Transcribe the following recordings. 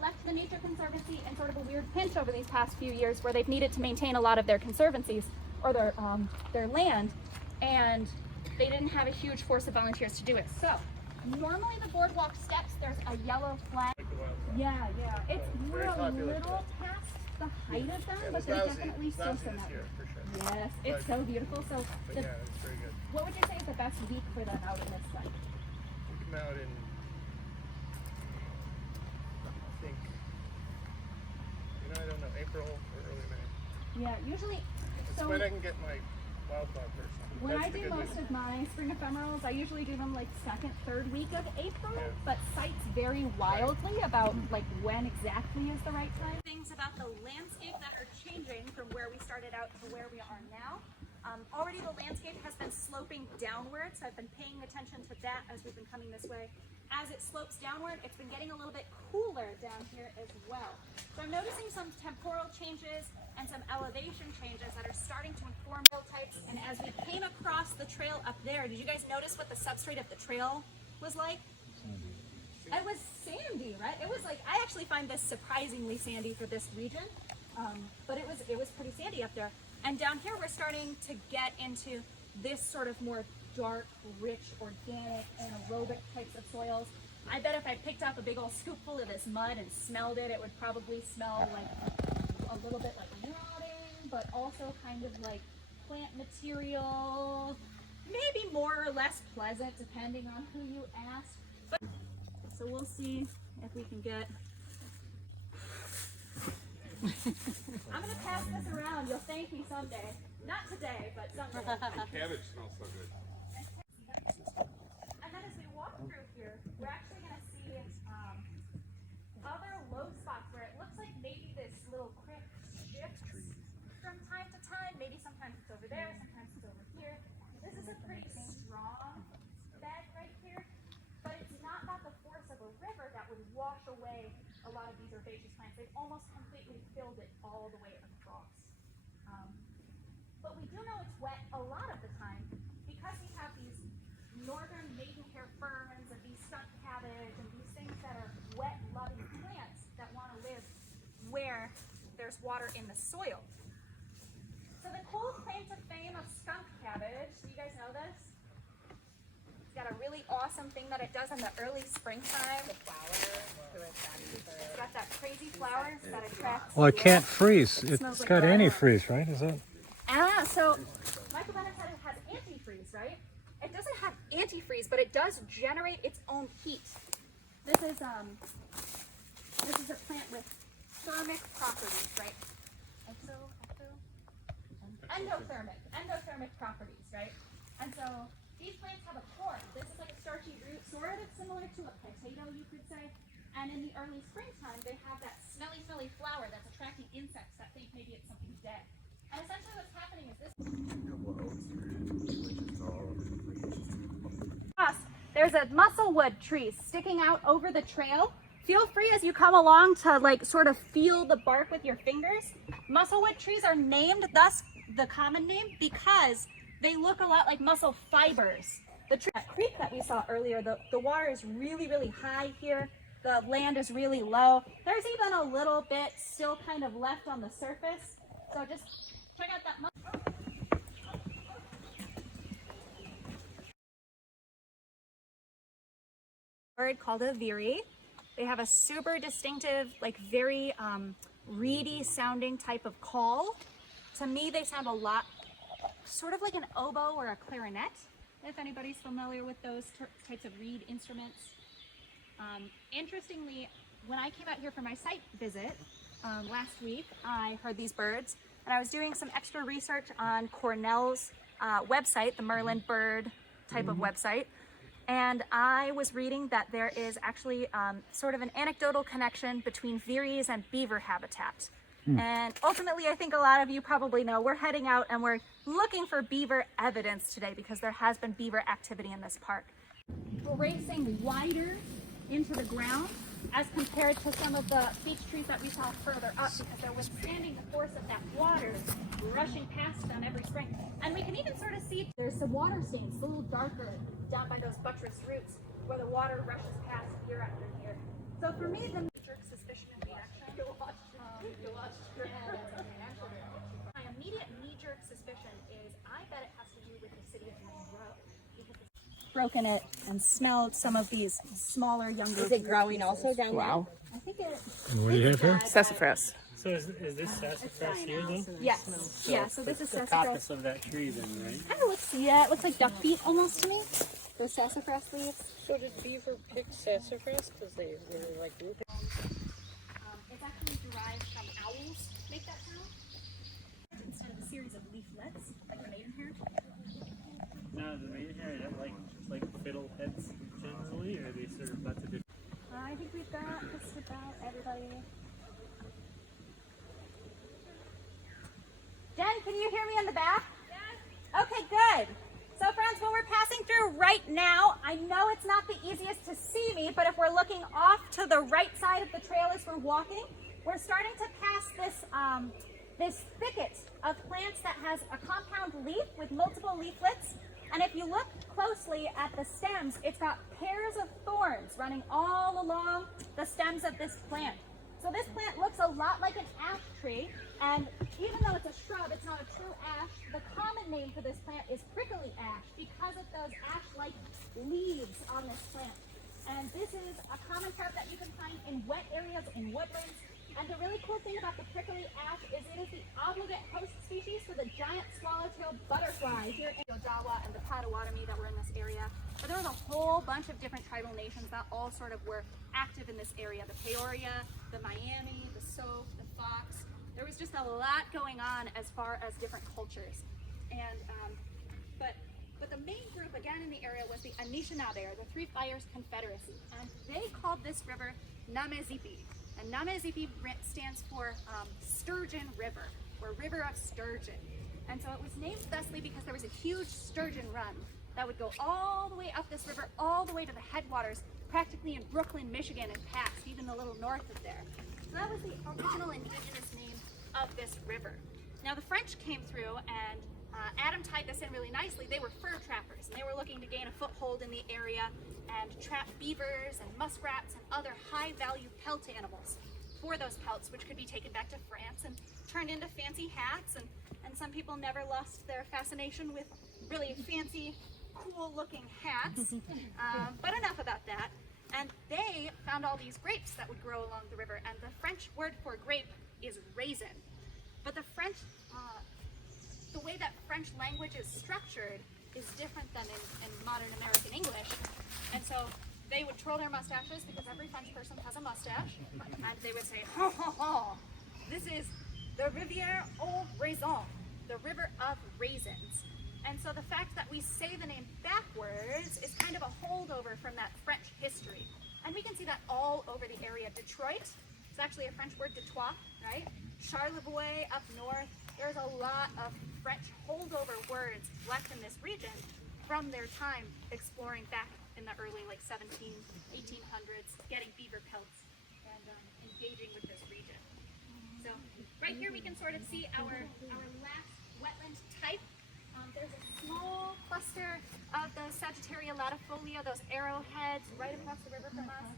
left the Nature Conservancy in sort of a weird pinch over these past few years where they've needed to maintain a lot of their conservancies or their land, and they didn't have a huge force of volunteers to do it. So normally the boardwalk steps, there's a yellow flag. Yeah. It's we're a little past the height of them, but they definitely still come out. Yes, it's so beautiful. So yeah, it's very good. What would you say is the best week for them out in this sun? We come out in, I think, I don't know, April or early May. Yeah, usually. It's when I can get my wildflower person. When I do most of my spring ephemerals, I usually do them like second, third week of April, but sites vary wildly about like when exactly is the right time. Things about the landscape that are changing from where we started out to where we are now. Already the landscape has been sloping downwards. I've been paying attention to that as we've been coming this way. As it slopes downward, it's been getting a little bit cooler down here as well. So I'm noticing some temporal changes and some elevation changes that are starting to inform hill types. And as we came across the trail up there, did you guys notice what the substrate of the trail was like? Sandy. It was sandy, right? It was like, I actually find this surprisingly sandy for this region, but it was pretty sandy up there. And down here, we're starting to get into this sort of more dark, rich, organic, anaerobic types of soils. I bet if I picked up a big old scoopful of this mud and smelled it, it would probably smell like a little bit like rotting, but also kind of like plant material, maybe more or less pleasant depending on who you ask. But, so we'll see if we can get. I'm gonna pass this around. You'll thank me someday. Not today, but someday. Cabbage smells so good. And then as we walk through here, we're actually gonna see other low spots where it looks like maybe this little creek shifts from time to time. Maybe sometimes it's over there, sometimes it's over here. This is a pretty strong bed right here, but it's not got the force of a river that would wash away a lot of these herbaceous plants. They've almost completely filled it all the way across. But we do know it's wet a lot of the time because we have these northern maidenhair ferns and these skunk cabbage and these things that are wet-loving plants that want to live where there's water in the soil. So the cool claim to fame of skunk cabbage, do you guys know this? It's got a really awesome thing that it does in the early springtime. The flower. It's got that crazy flower that attracts. Well, it can't freeze. It's got antifreeze, right? Is that? So Michael Bennett said it has antifreeze, right? It doesn't have antifreeze, but it does generate its own heat. This is a plant with thermic properties, right? Endothermic properties, right? And so these plants have a core. This is like a starchy root, sort of similar to a potato, you could say. And in the early springtime, they have that smelly flower that's attracting insects that think maybe it's something dead. And essentially what's happening is this. There's a musclewood tree sticking out over the trail. Feel free as you come along to like sort of feel the bark with your fingers. Musclewood trees are named, thus the common name, because they look a lot like muscle fibers. That creek that we saw earlier, the water is really, really high here. The land is really low. There's even a little bit still kind of left on the surface. So just check out that bird called a veery. They have a super distinctive, like very reedy sounding type of call. To me, they sound a lot sort of like an oboe or a clarinet, if anybody's familiar with those types of reed instruments. Interestingly, when I came out here for my site visit last week, I heard these birds, and I was doing some extra research on Cornell's website, the Merlin bird type of website, and I was reading that there is actually sort of an anecdotal connection between veeries and beaver habitat. And ultimately, I think a lot of you probably know we're heading out and we're looking for beaver evidence today because there has been beaver activity in this park. We're racing wider into the ground as compared to some of the beech trees that we saw further up because they're withstanding the force of that water rushing past them every spring. And we can even sort of see there's some water stains, a little darker down by those buttress roots where the water rushes past year after year. So for me, the jerk suspicion My immediate knee-jerk suspicion is I bet it has to do with the city of Monroe. Because it's broken it and smelled some of these smaller, younger. Is it growing also down Wow. I think it. And what do you have here? Sassafras. So is this sassafras here though? Yes. Yeah. So this is The sassafras. caucus of that tree then, right? Kind of looks. Yeah, it looks like duck feet almost to me. Those sassafras leaves. So did beaver pick sassafras because they were like rooted? It's actually derived from owls. Make that sound. Instead of a series of leaflets like the maidenhair. No, the maidenhair, is that like fiddle heads generally, or they serve lots of different? I think we've got just about everybody. Jen, can you hear me in the back? Yes. Okay, good. So friends, what we're passing through right now, I know it's not the easiest to see me, but if we're looking off to the right side of the trail as we're walking, we're starting to pass this thicket of plants that has a compound leaf with multiple leaflets. And if you look closely at the stems, it's got pairs of thorns running all along the stems of this plant. So this plant looks a lot like an ash tree, and even though it's a shrub, it's not a true ash. The common name for this plant is prickly ash because of those ash-like leaves on this plant. And this is a common shrub that you can find in wet areas, in woodlands. And the really cool thing about the prickly ash is it is the obligate host species for the giant swallowtail butterfly here in Ojawa and the Potawatomi that were in this area. But there was a whole bunch of different tribal nations that all sort of were active in this area. The Peoria, the Miami, the Soap, the Fox. There was just a lot going on as far as different cultures. And but the main group again in the area was the Anishinaabe, or the Three Fires Confederacy. And they called this river Namezipi. And Namezipi stands for Sturgeon River, or River of Sturgeon. And so it was named thusly because there was a huge sturgeon run that would go all the way up this river, all the way to the headwaters, practically in Brooklyn, Michigan, and past, even a little north of there. So that was the original indigenous name of this river. Now the French came through and Adam tied this in really nicely. They were fur trappers, and they were looking to gain a foothold in the area and trap beavers and muskrats and other high-value pelt animals for those pelts, which could be taken back to France and turned into fancy hats. And some people never lost their fascination with really fancy, cool-looking hats. But enough about that. And they found all these grapes that would grow along the river, and the French word for grape is raisin. But the French, the way that French language is structured is different than in modern American English. And so they would twirl their mustaches because every French person has a mustache, and they would say, ho, ho, ho, this is the Rivière aux Raisins, the river of raisins. And so the fact that we say the name backwards is kind of a holdover from that French history. And we can see that all over the area. Detroit, it's actually a French word, Detroit, right? Charlevoix up north, there's a lot of French holdover words left in this region from their time exploring back in the early 1800s, getting beaver pelts and engaging with this region. So right here we can sort of see our last wetland type. There's a small cluster of the Sagittaria latifolia, those arrowheads right across the river from us.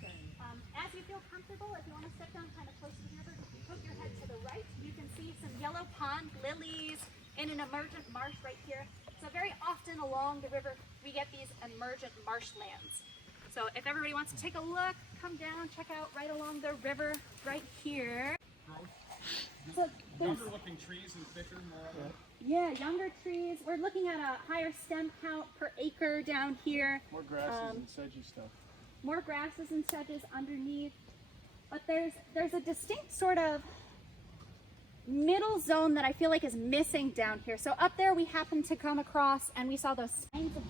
As you feel comfortable, if you want to step down kind of close to the river, hook your head to the right. You can see some yellow pond lilies in an emergent marsh right here. So very often along the river, we get these emergent marshlands. So if everybody wants to take a look, come down, check out right along the river right here. So Younger looking trees and thicker, more. yeah, younger trees. We're looking at a higher stem count per acre down here. More grasses and sedgy stuff. More grasses and sedges underneath. But there's a distinct sort of middle zone that I feel like is missing down here. So up there we happened to come across and we saw those signs of